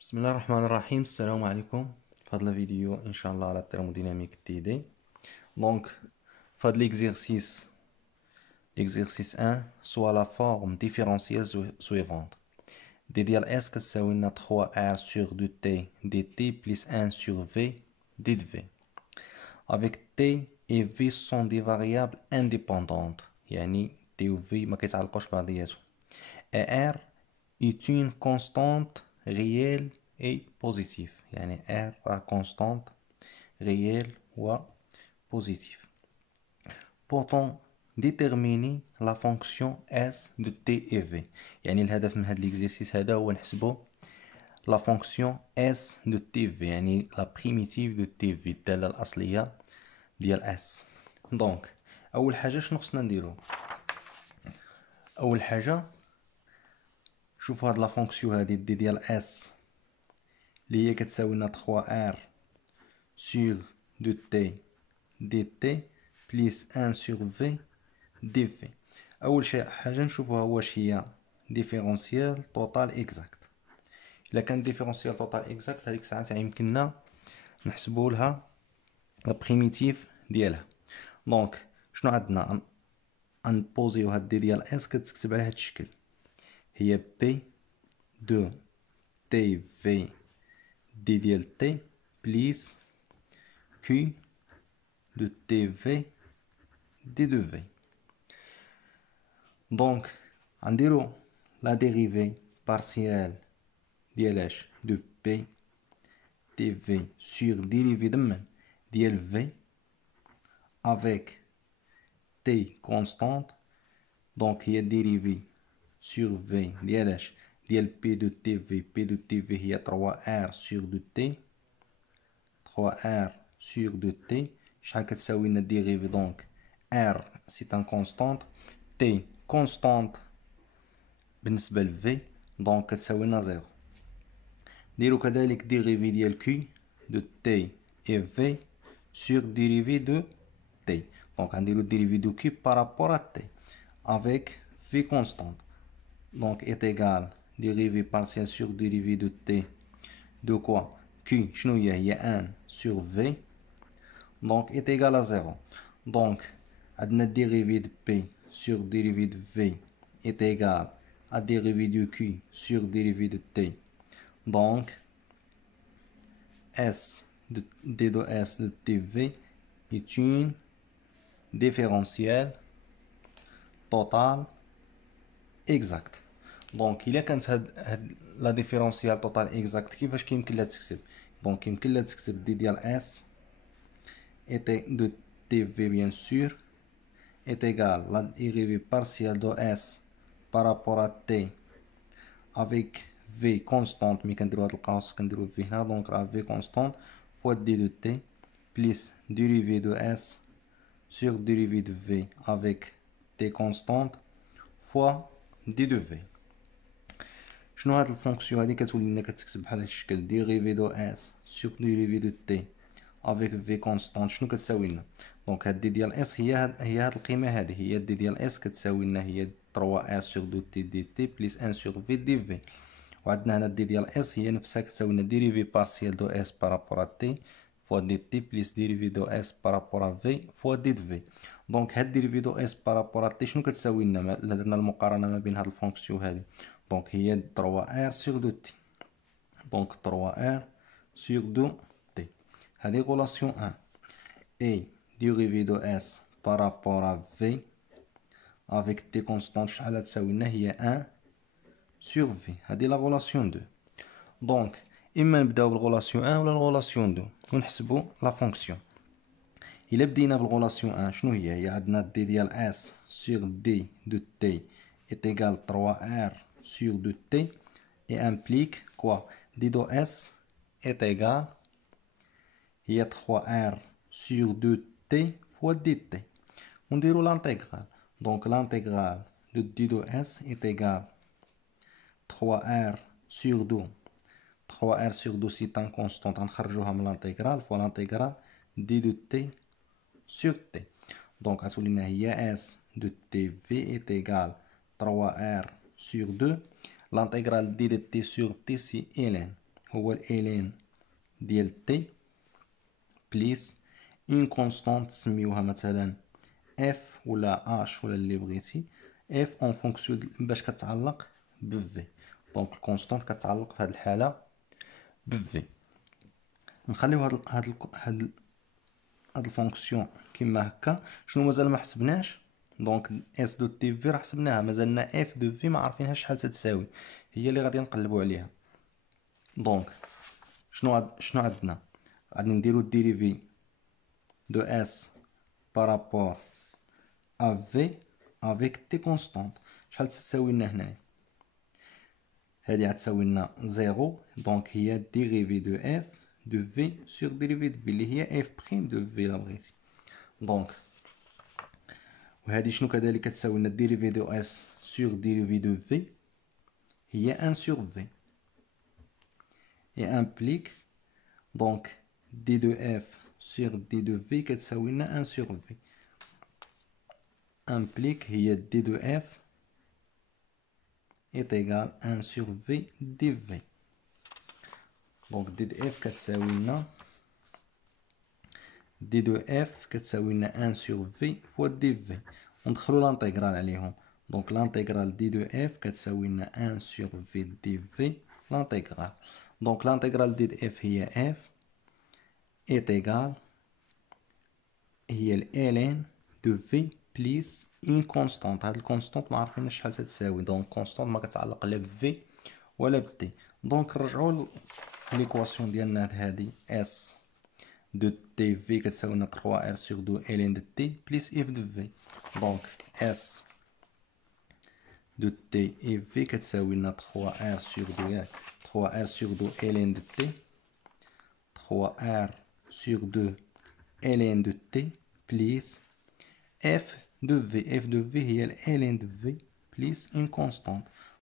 بسم الله الرحمن الرحيم. السلام عليكم. في هذا الفيديو ان شاء الله على التhermodynamique تي دي. Donc في هذا l'exercice 1 soit la forme différentielle suivante. d ديال s كتساوي لنا 3r sur 2t dt plus 1 sur v d de v. Avec t et v sont des variables indépendantes, يعني t و v ما كيتعلقوش بعضياتهم. Et r est une constante réelle et positive. يعني R est constante réelle ou positive. Pourtant, déterminer la fonction S de T et V. يعني الهدف من هذا l'exercice هذا هو نحسبو la fonction S de TV. يعني la primitive de TV الدالة الأصلية ديال S. Donc أول حاجة شنو خصنا نديرو؟ أول حاجة شوفوا هاد لا فونكسيون هادي دي ديال اس اللي هي كتساوي لنا 3r sur 2t dt plus 1 sur v dv. اول حاجه نشوفوها واش هي ديفيرونسيال توتال اكزاكت. الا كان ديفيرونسيال توتال اكزاكت هذيك الساعه يمكننا نحسبوا لها لا بريميتيف ديالها. دونك شنو عندنا؟ انبوزيو هاد دي ديال اس كتكتب على هاد الشكل، هي بي دو تي في دي ديال تي بليس كي دو تي في دي دو في. دونك غنديرو لا ديريفي بارسيال ديال اش دو بي تي في سور ديريفي دمن ديال في افيك تي كونستانت. دونك هي ديريفي سور في ديال اش ديال بي دو تي في. بي دو تي في هي 3r سور دو تي، 3r sur 2t. شحال كتساوي لنا ديريفي؟ دونك r سي ان كونستانت، t كونستانت بالنسبه ل v، دونك كتساوي لنا 0. نديرو كذلك ديريفي ديال q دو t et v sur ديريفي دو t. دونك غنديرو ديريفي دو q بارابور ا t avec v كونستانت. دونك est égal dérivé partiel sur dérivé de t de quoi q شنو هي 1 sur v. Donc est égal à 0. Donc عندنا dérivé de p sur dérivé de v est égal à dérivé de q sur dérivé de t. Donc s de d de s de tv est une différentielle totale exacte. دونك الا كانت هاد لا ديفيرونسيال توتال اكزاكت كيفاش كيمكن لها تكتب؟ دونك يمكن لها تكتب دي ديال اس ايت دو تي في بيان سور est égal la dérivée partielle de s par rapport à t avec v constante. ملي كنديرو هاد القوس كنديرو في هنا، دونك راه v constante fois d de t plus dérivée de s sur dérivée de v avec t constante fois d de v. شنو هاد الفونكسيون هادي؟ كتولي لنا كتكتب بحال هاد الشكل، ديريفي دو اس سور ديريفي دو تي افيك في كونستانت. شنو كتساوي لنا؟ دونك هاد دي ديال اس هي هاد القيمه هادي، هي دي ديال اس كتساوي لنا هي 3 اس سور دو تي دي تي بلس 1 سور في دي في. وعندنا هنا دي ديال اس هي نفسها كتساوي لنا ديريفي بارسيال دو اس بارابور ا تي فوا دي تي بلس ديريفي دو اس بارابور ا في فوا دي في. دونك هاد ديريفي دو اس بارابور ا تي شنو كتساوي لنا؟ الا درنا المقارنه ما بين هاد الفونكسيون هادي، دونك هي 3r sur 2t. Donc 3r sur 2t. هذه relation 1. Et dérivée de s par rapport à v avec t constante شحال تساوي لنا؟ هي 1 sur v. هذه la relation 2. Donc إما نبداو بالغولاسيون 1 ولا الغولاسيون 2 ونحسبو لا فونكسيون. إلا بدينا بالغولاسيون 1 شنو هي عندنا دي ديال s sur d de t est égal 3r sur 2t et implique quoi? d de s est égal هي 3r sur 2t fois dt. ونديرو l'intégrale. Donc l'intégrale de d de s est égal 3r sur 2. 3r sur 2 c'est un constant. غنخرجوها من l'intégrale fois l'intégrale d de t sur t. Donc غتولي لنا هي s de tv est égal 3r sur 2. L'intégrale d de t sur t c'est ln هو الالين ديال تي بليس اون كونستانت تسميوها مثلا اف ولا اش ولا اللي بغيتي، اف اون فونكسيون باش كتعلق بفي. دونك الكونستانت كتعلق في هذه الحاله بفي. نخليو هاد الفونكسيون كما هكا. شنو مازال ما حسبناش؟ دونك اس دو تي في راه حسبناها، مازالنا اف دو في ما عارفينها شحال تتساوي، هي اللي غادي نقلبوا عليها. دونك شنو عندنا؟ غادي نديرو الديريفي دو اس بارابور ا في افيك تي كونستانت. شحال تساوي لنا هنايا؟ هادي غتساوي لنا زيرو. دونك هي ديريفي دو اف دو في سور ديريفي دو في اللي هي اف بريم دو في لا بغيتي. دونك وهذه شنو كذلك تساوي لنا ديريفي دو اس سور ديريفي دو في هي 1 سور في اي امبليك دونك دي دو اف سور دي دو في كتساوي لنا 1 سور في امبليك هي دي دو اف est égal 1 sur v دي في. دونك دي دو اف كتساوي لنا دي دو اف كتساوي لنا 1 sur v فوا دي في. وندخلو لانتيغرال عليهم. دونك لانتيغرال دي دو اف كتساوي لنا 1 sur v دي في لانتيغرال. دونك لانتيغرال دي دو اف هي اف est égal هي ال دو في بليس ان كونستانت. هاد الكونستانت ما عارفينش شحال تساوي، دونك كونستانت ما كتعلق لا بفي ولا بدي. دونك نرجعوا ليكواسيون ديالنا هادي اس دو تي في كتساوي لنا 3 ار سور 2 الين دو تي بليس اف دو في. دونك اس دو تي اف في كتساوي لنا 3 ار سور 2 3 ار سور 2 الين دو تي 3 ار سور 2 الين دو تي بليس اف دو في. اف دو في هي الالين دو في بليس اون كونستانت.